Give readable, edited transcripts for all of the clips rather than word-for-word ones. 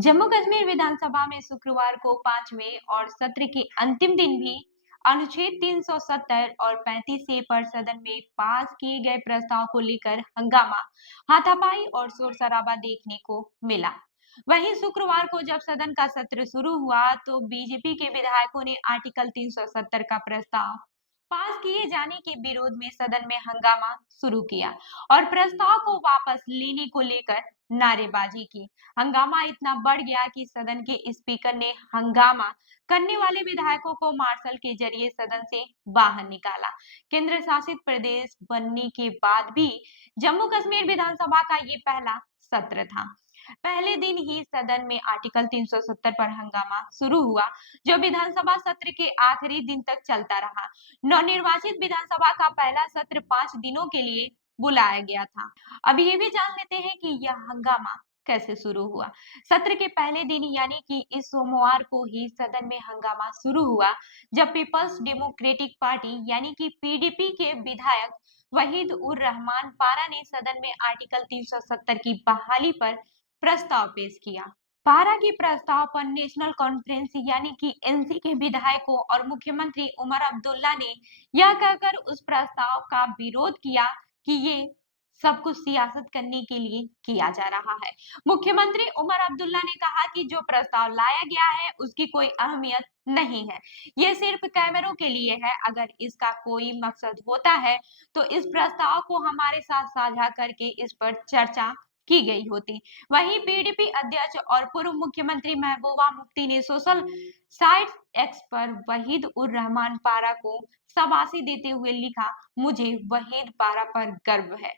जम्मू कश्मीर विधानसभा में शुक्रवार को पांचवें और सत्र के अंतिम दिन भी अनुच्छेद 370 और 35 ए पर सदन में पास किए गए प्रस्ताव को लेकर हंगामा, हाथापाई और शोर शराबा देखने को मिला। वहीं शुक्रवार को जब सदन का सत्र शुरू हुआ तो बीजेपी के विधायकों ने आर्टिकल 370 का प्रस्ताव पास किए जाने के विरोध में सदन में हंगामा शुरू किया और प्रस्ताव को वापस लेने को लेकर नारेबाजी की। हंगामा इतना बढ़ गया कि सदन के स्पीकर ने हंगामा करने वाले विधायकों को मार्शल के जरिए सदन से बाहर निकाला। केंद्र शासित प्रदेश बनने के बाद भी जम्मू कश्मीर विधानसभा का ये पहला सत्र था। पहले दिन ही सदन में आर्टिकल 370 पर हंगामा शुरू हुआ, जो विधानसभा सत्र के आखिरी दिन तक चलता रहा। नवनिर्वाचित विधानसभा का पहला सत्र 5 दिनों के लिए बुलाया गया था। अब ये भी जान लेते हैं कि यह हंगामा कैसे शुरू हुआ। सत्र के पहले दिन यानी कि इस सोमवार को ही सदन में हंगामा शुरू हुआ, जब पीपल्स डेमोक्रेटिक पार्टी यानी कि पीडीपी के विधायक वहीद उर रहमान पारा ने सदन में आर्टिकल 370 की बहाली पर प्रस्ताव पेश किया। पारा के प्रस्ताव पर नेशनल कॉन्फ्रेंस यानी कि एनसी के विधायकों और मुख्यमंत्री उमर अब्दुल्ला ने यह कहकर उस प्रस्ताव का विरोध किया कि ये सब कुछ सियासत करने के लिए किया जा रहा है। मुख्यमंत्री उमर अब्दुल्ला ने कहा कि जो प्रस्ताव लाया गया है उसकी कोई अहमियत नहीं है, ये सिर्फ कैमरों के लिए है। अगर इसका कोई मकसद होता है तो इस प्रस्ताव को हमारे साथ साझा करके इस पर चर्चा की गई होती। वहीं पीडीपी अध्यक्ष और पूर्व मुख्यमंत्री महबूबा मुफ्ती ने सोशल साइट एक्स पर वहीद उर रहमान पारा को शाबाशी देते हुए लिखा, मुझे वहीद पारा पर गर्व है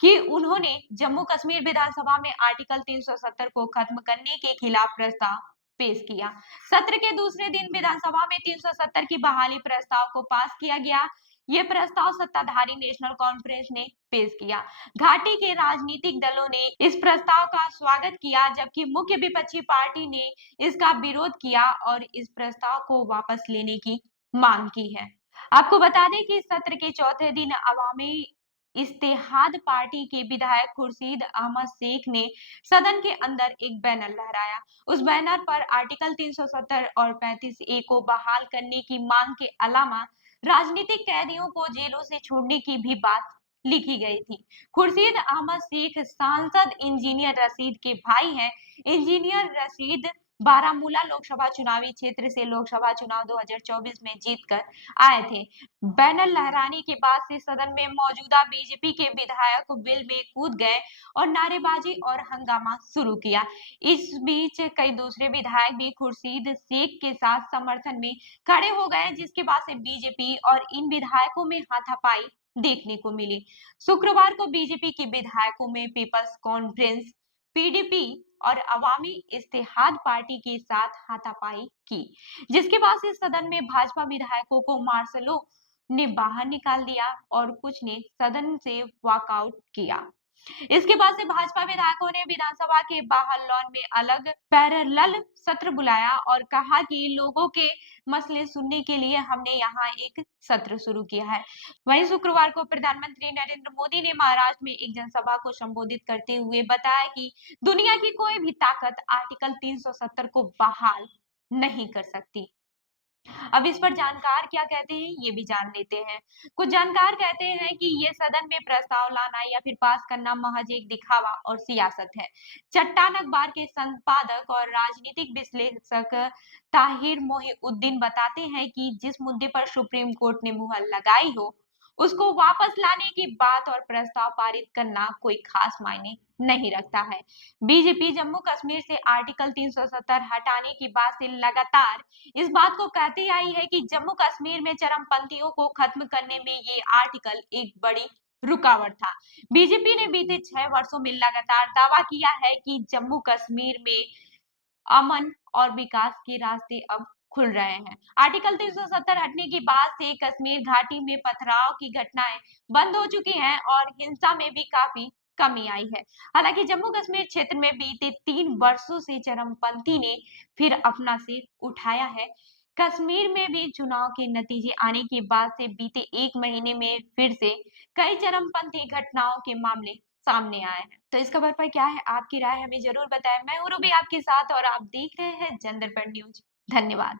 कि उन्होंने जम्मू कश्मीर विधानसभा में आर्टिकल 370 को खत्म करने के खिलाफ प्रस्ताव पेश किया। सत्र के दूसरे दिन विधानसभा में 370 की बहाली प्रस्ताव को पास किया गया। ये प्रस्ताव सत्ताधारी नेशनल कॉन्फ्रेंस ने पेश किया। घाटी के राजनीतिक दलों ने इस प्रस्ताव का स्वागत किया, जबकि मुख्य विपक्षी पार्टी ने इसका विरोध किया और इस प्रस्ताव को वापस लेने की मांग की है। आपको बता दें कि सत्र के चौथे दिन अवामी इत्तेहाद पार्टी के विधायक खुर्शीद अहमद शेख ने सदन के अंदर एक बैनर लहराया। उस बैनर पर आर्टिकल 370 और 35 ए को बहाल करने की मांग के अलावा राजनीतिक कैदियों को जेलों से छोड़ने की भी बात लिखी गई थी। खुर्शीद अहमद शेख सांसद इंजीनियर रशीद के भाई हैं। इंजीनियर रशीद बारामूला लोकसभा चुनावी क्षेत्र से लोकसभा चुनाव 2024 में जीतकर आए थे। बैनर लहराने के बाद से सदन में मौजूदा बीजेपी के विधायक बिल में कूद गए और नारेबाजी और हंगामा शुरू किया। इस बीच कई दूसरे विधायक भी खुर्शीद शेख के साथ समर्थन में खड़े हो गए, जिसके बाद से बीजेपी और इन विधायकों में हाथापाई देखने को मिली। शुक्रवार को बीजेपी के विधायकों में पीपल्स कॉन्फ्रेंस पीडीपी और अवामी इत्तेहाद पार्टी के साथ हाथापाई की, जिसके बाद से सदन में भाजपा विधायकों को मार्शलों ने बाहर निकाल दिया और कुछ ने सदन से वॉकआउट किया। इसके बाद से भाजपा विधायकों ने विधानसभा के बाहर लॉन में अलग पैरेलल सत्र बुलाया और कहा कि लोगों के मसले सुनने के लिए हमने यहाँ एक सत्र शुरू किया है। वहीं शुक्रवार को प्रधानमंत्री नरेंद्र मोदी ने महाराष्ट्र में एक जनसभा को संबोधित करते हुए बताया कि दुनिया की कोई भी ताकत आर्टिकल 370 को बहाल नहीं कर सकती। अब इस पर जानकार क्या कहते हैं ये भी जान लेते हैं। कुछ जानकार कहते हैं कि ये सदन में प्रस्ताव लाना या फिर पास करना महज एक दिखावा और सियासत है। चट्टान अखबार के संपादक और राजनीतिक विश्लेषक ताहिर मोहिउद्दीन बताते हैं कि जिस मुद्दे पर सुप्रीम कोर्ट ने मुहर लगाई हो उसको वापस लाने की बात और प्रस्ताव पारित करना कोई खास मायने नहीं रखता है। बीजेपी जम्मू कश्मीर से आर्टिकल 370 हटाने की बात से लगातार इस बात को कहती आई है कि जम्मू कश्मीर में चरमपंथियों को खत्म करने में ये आर्टिकल एक बड़ी रुकावट था। बीजेपी ने बीते 6 वर्षों में लगातार दावा किया है कि जम्मू कश्मीर में अमन और विकास के रास्ते अब खुल रहे हैं। आर्टिकल 370 हटने के बाद से कश्मीर घाटी में पथराव की घटनाएं बंद हो चुकी हैं और हिंसा में भी काफी कमी आई है। हालांकि जम्मू कश्मीर क्षेत्र में बीते 3 वर्षों से चरमपंथी ने फिर अपना सिर उठाया है। कश्मीर में भी चुनाव के नतीजे आने के बाद से बीते 1 महीने में फिर से कई चरमपंथी घटनाओं के मामले सामने आए हैं। तो इस खबर पर क्या है आपकी राय हमें ज़रूर बताएँ। मैं हूँ रूबी आपके साथ और आप देख रहे हैं जनदर्पण न्यूज़। धन्यवाद।